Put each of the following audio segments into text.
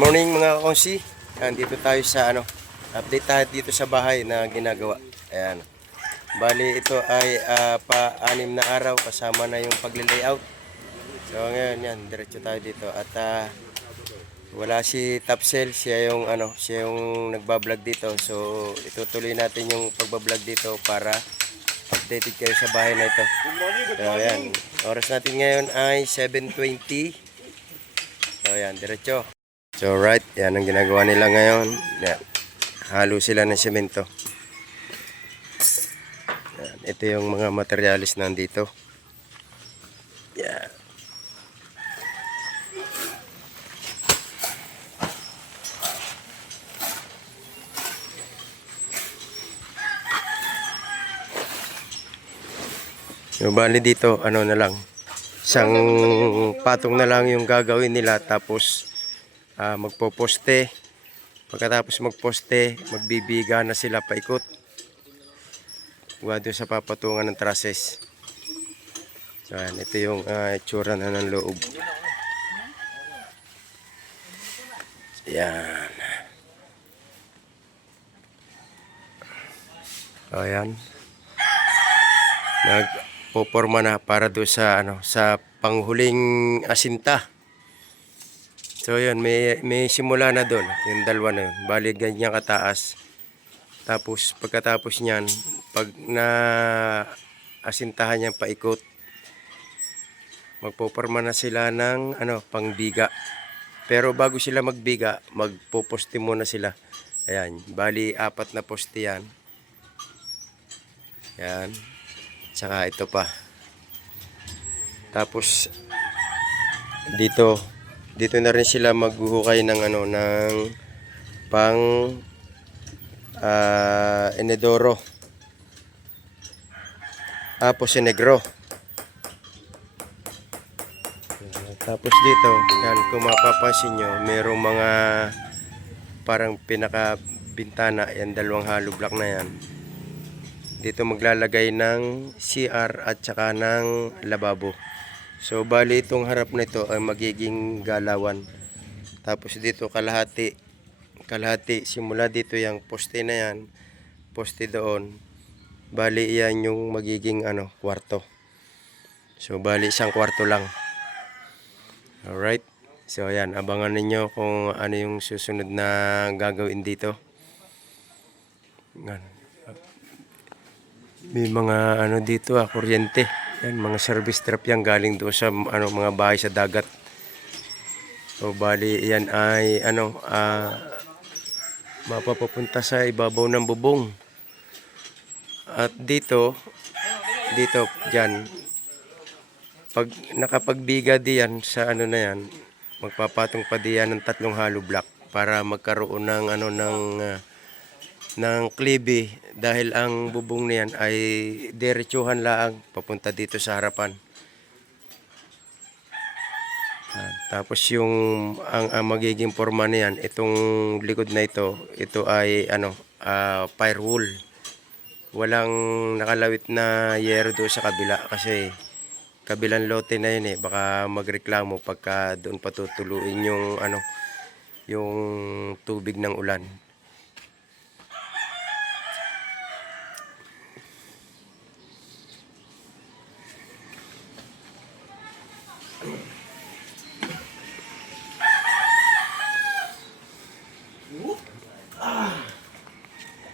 Morning mga konsi. Dito tayo sa update tayo dito sa bahay na ginagawa. Ayan. Bali ito ay pa-anim na araw kasama na yung pagle-layout. So ngayon yan, diretso tayo dito at wala si Tapsel, siya yung nagba-vlog dito. So itutuloy natin yung pagba-vlog dito para updated kayo sa bahay na ito. So ayan, oras natin ngayon ay 7:20. So ayan, diretso. So right, yan ang ginagawa nila ngayon. Yan. Halo sila ng semento. Yan. Ito yung mga materialis nandito. Yan. So bali dito, ano na lang. Isang patong na lang yung gagawin nila tapos magpoposte. Pagkatapos magposte, magbibiga na sila paikot. Doon sa papatungan ng trusses. So, yan, ito yung itsura na ng loob. Yan. So, yan. Nagpoporma na para doon sa sa panghuling asinta. So yun, may simula na doon, yung dalawa na yun. Bali ganyan kataas. Tapos pagkatapos niyan, pag na asintahan niyan paikot, magpoporma na sila ng pangbiga. Pero bago sila magbiga, magpoposte muna sila. Ayan, bali 4 na poste yan. Yan. Tsaka ito pa. Tapos dito na rin sila maghuhukay ng ng pang inedoro. Poso Negro. Tapos dito, yan, kung mapapansin nyo, merong mga parang pinaka-bintana, yan, dalawang hollow block na yan. Dito maglalagay ng CR at saka ng lababo. So bali itong harap nito ay magiging galawan. Tapos dito kalahati simula dito yung poste na yan, poste doon. Bali yan yung magiging kwarto. So bali isang kwarto lang. Alright. So ayan, abangan ninyo kung ano yung susunod na gagawin dito. May mga dito kuryente. Yan, mga service trap yan galing doon sa mga bahay sa dagat. So bali yan ay mapapapunta sa ibabaw ng bubong. At dito diyan, pag nakapagbiga diyan sa na yan, magpapatong pa diyan ng 3 hollow block para magkaroon ng klibe, dahil ang bubong niyan ay diretsuhan lang papunta dito sa harapan. Tapos yung ang magiging forma niyan, itong likod na ito ay firewall. Walang nakalawit na yero doon sa kabila kasi kabilang lote na yun baka magreklamo pagka doon patutuluin yung tubig ng ulan.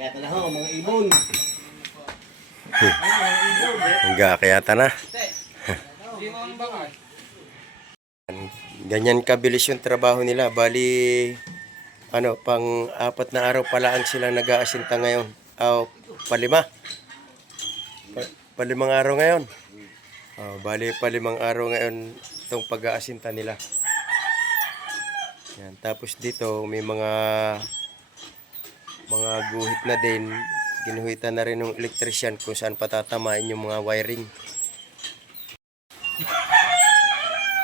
Kaya talaga mga ibon. Kayata na. Ganyan kabilis yung trabaho nila. Bali pang 4 na araw pala ang silang nag-aasinta ngayon. Pa-5 araw ngayon. Bali pa-5 araw ngayon itong pag-aasinta nila. Yan. Tapos dito may mga guhit na din. Ginuhitan na rin ng electrician kung saan patatamain yung mga wiring.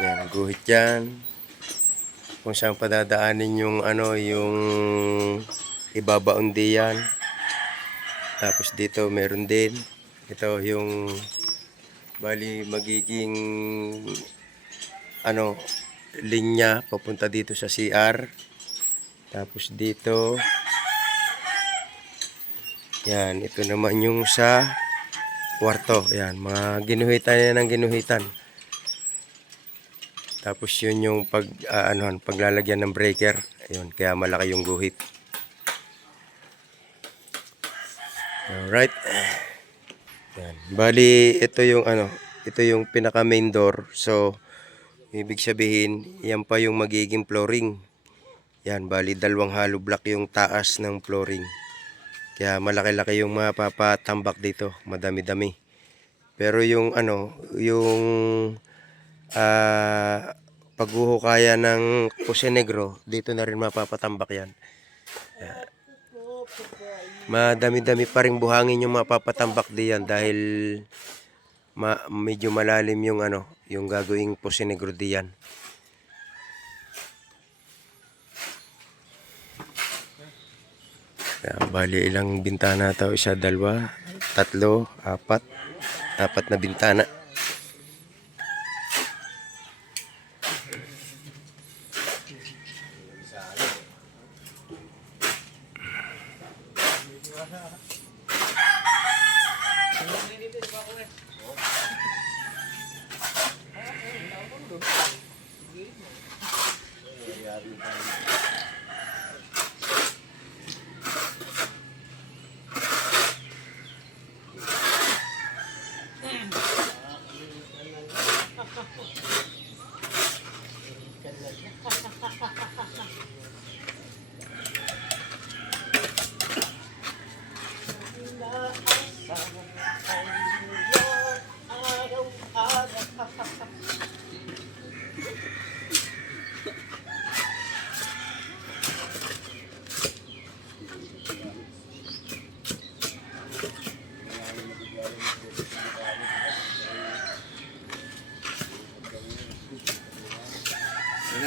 Yan, guhit yan. Kung saan padadaanin yung yung ibabaon diyan. Tapos dito meron din. Ito yung bali magiging linya papunta dito sa CR. Tapos dito, yan, ito naman yung sa kwarto. Yan, mga ginuhitan yan ng ginuhitan. Tapos yun yung paglalagyan ng breaker. Ayun, kaya malaki yung guhit. Alright. Yan. Bali, ito yung pinaka main door. So, ibig sabihin, yan pa yung magiging flooring. Yan, bali dalawang hollow block yung taas ng flooring. Kaya malaki-laki yung mapapatambak dito, madami-dami. Pero yung paghuhukaya ng Puso Negro, dito na rin mapapatambak yan. Madami-dami pa ring buhangin yung mapapatambak diyan dahil medyo malalim yung gagawing Puso Negro diyan. Bali ilang bintana to? Isa, dalawa, tatlo, apat. Apat na bintana.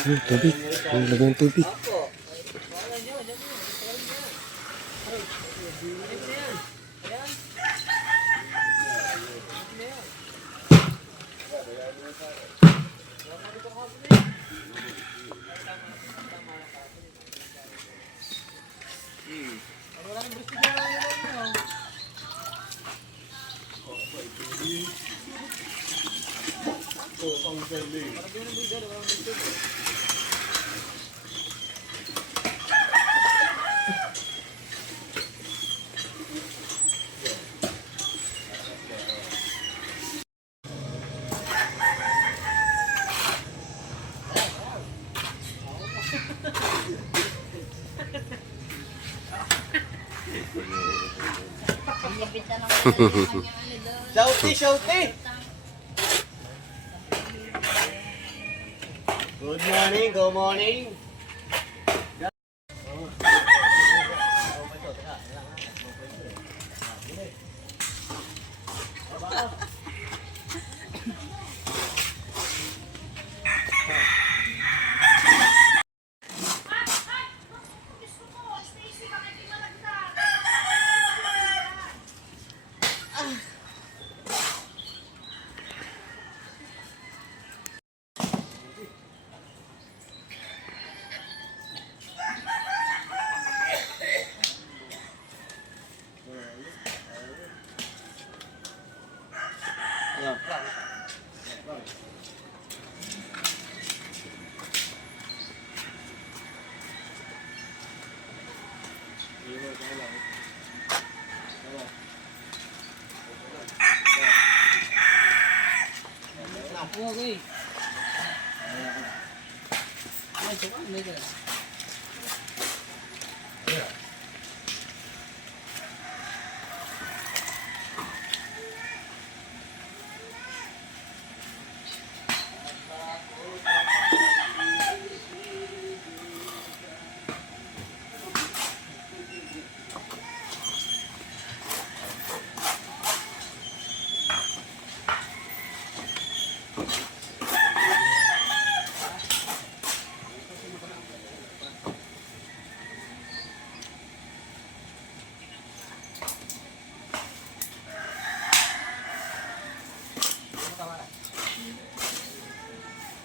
Tubig. Ang lagay ng tubig. Shouty! Good morning, good morning.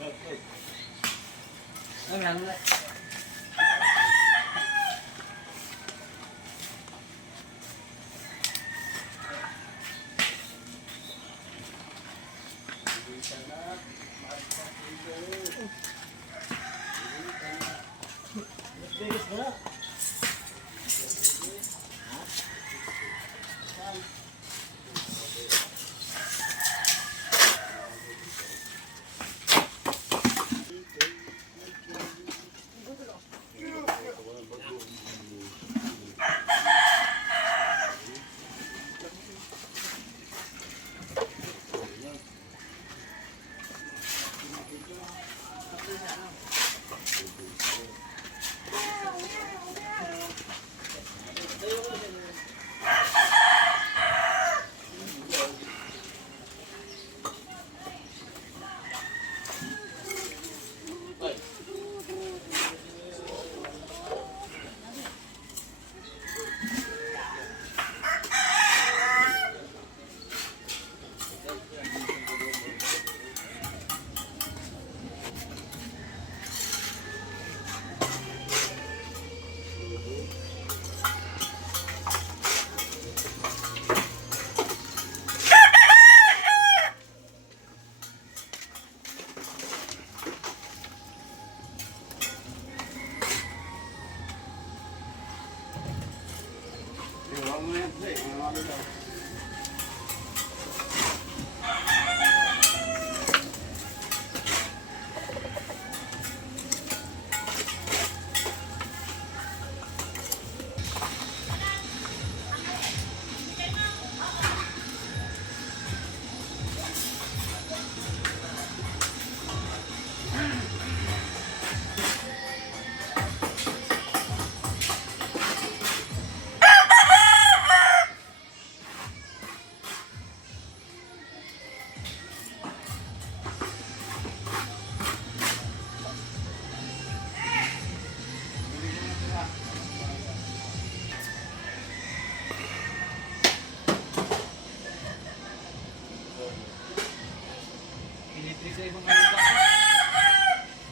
Okay.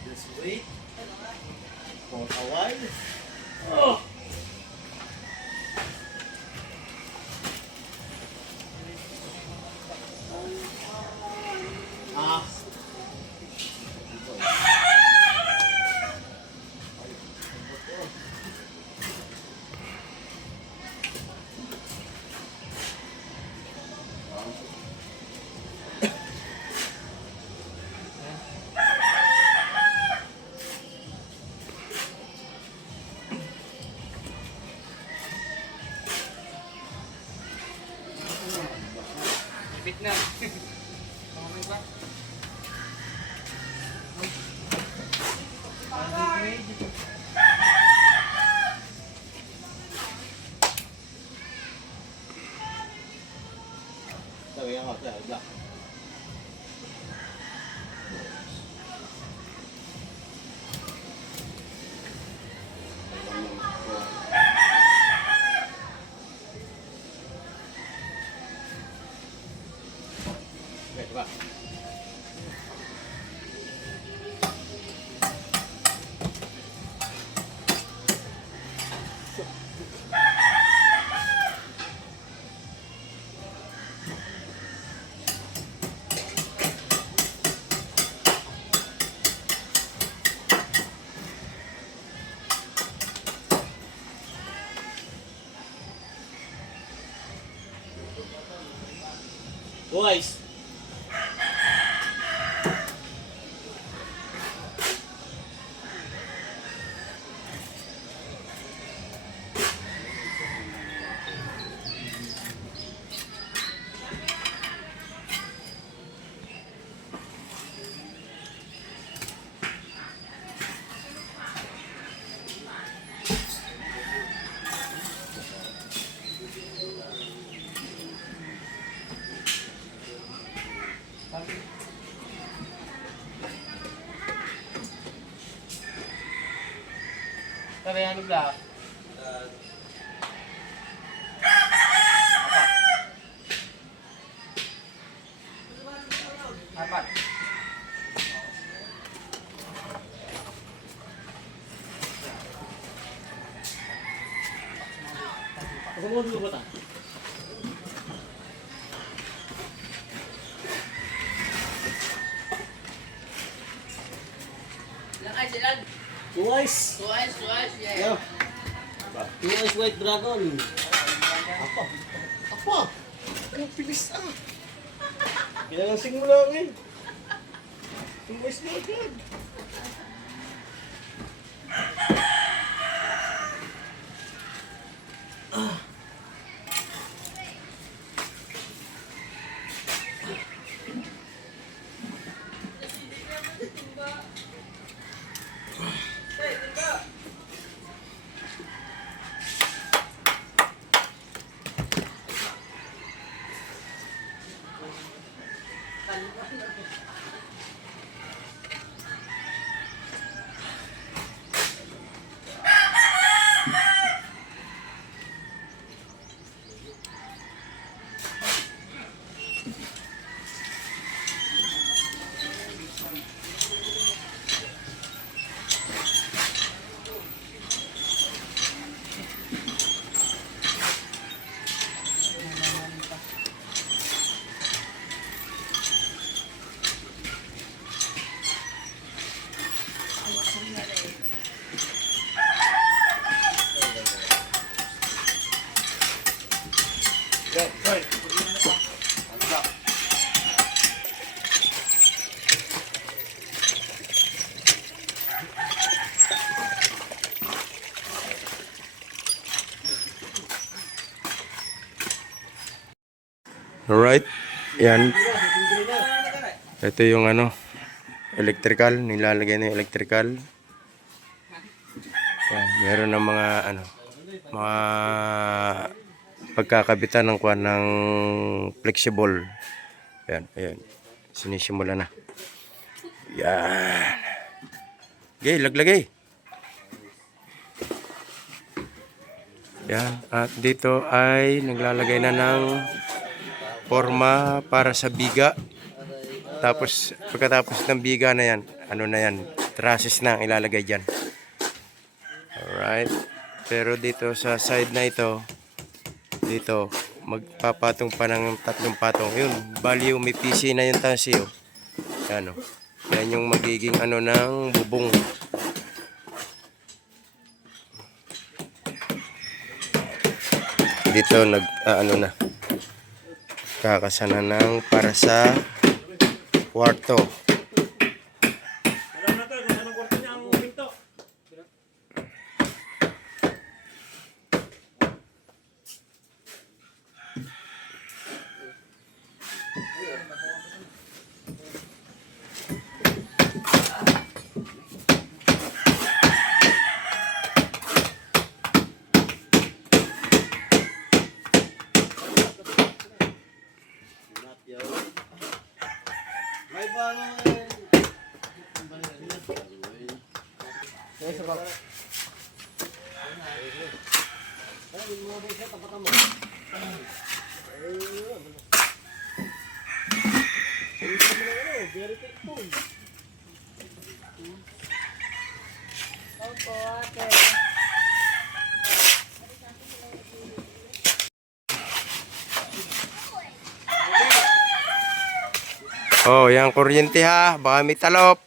Just wait for a while. Oh. Ah. Bit na. Okay ba? Sabi nga ako, black. Okay, diba? Boys! Sabi ano black? Apat. Pagkamuha dulu ba ta? Ay, sila. Two eyes. Suwais, Yeah. Two eyes white dragon. Apa? Apa? Ang pilis ah. Kinalansing mo lang eh. Two eyes na agad. Alright. Yan. Ito yung ano, electrical. Nilalagay na yung electrical. Yan. Meron ng mga ano, mga pagkakabitan ng kuwan ng flexible. Yan. Ayan. Sinisimula na. Yan. Okay, laglagay. Yan. At dito ay naglalagay na ng forma para sa biga. Tapos pagkatapos ng biga na yan, ano na yan, trusses na ang ilalagay dyan. Alright. Pero dito sa side na ito, dito magpapatong pa ng 3 patong. Yun, bali yung may PC na yung tasyo. Yan o. Yan yung magiging ano ng bubong. Dito ano na, kakasana ng para sa kwarto. Alam na to kung anong kwarto niya ang pinto. Oh, yang kuryente ha, baka may talop.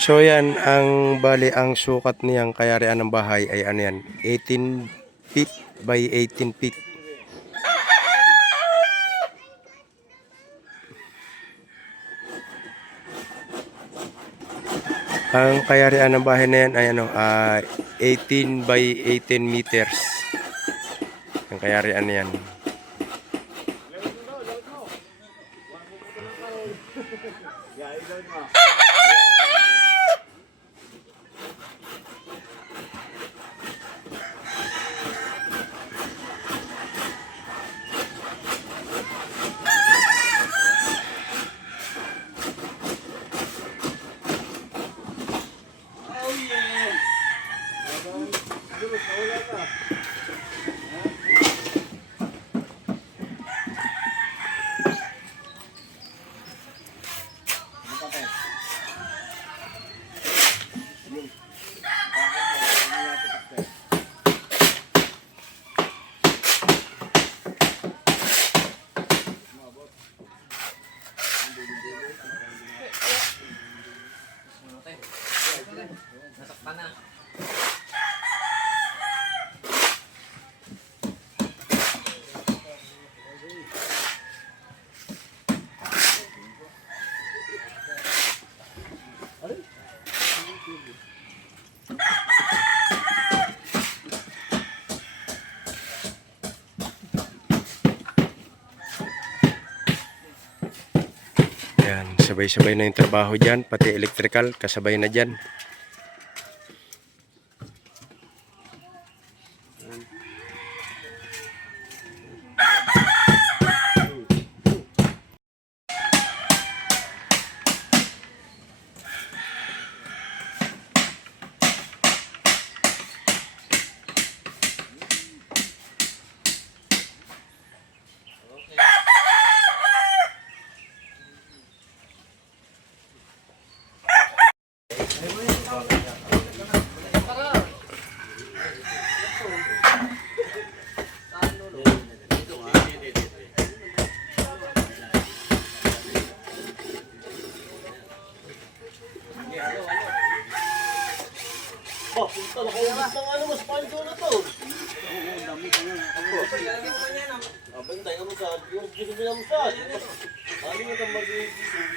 So yan, ang bali ang sukat niyang kayarian ng bahay ay ano yan, 18 feet by 18 feet. Ang kayarian ng bahay na yan ay ano, 18 by 18 meters. Ang kayarian niyan. Yan, sabay-sabay na yung trabaho dyan, pati electrical, kasabay na dyan. Ba, punta na kayo ng ano mas panjo na to. Oo, dami ka nga. Bantay ka mo sa, yung binibila mo sa. Ano mo kang mag-iisip?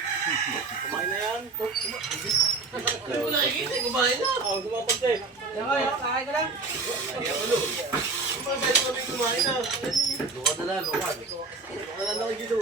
Kumain na yan. Ano mo nakikita? Kumain na. Gumapag ka eh. Yung kakain ka lang. Kumain na. Luka na lang, luka. Luka na lang dito.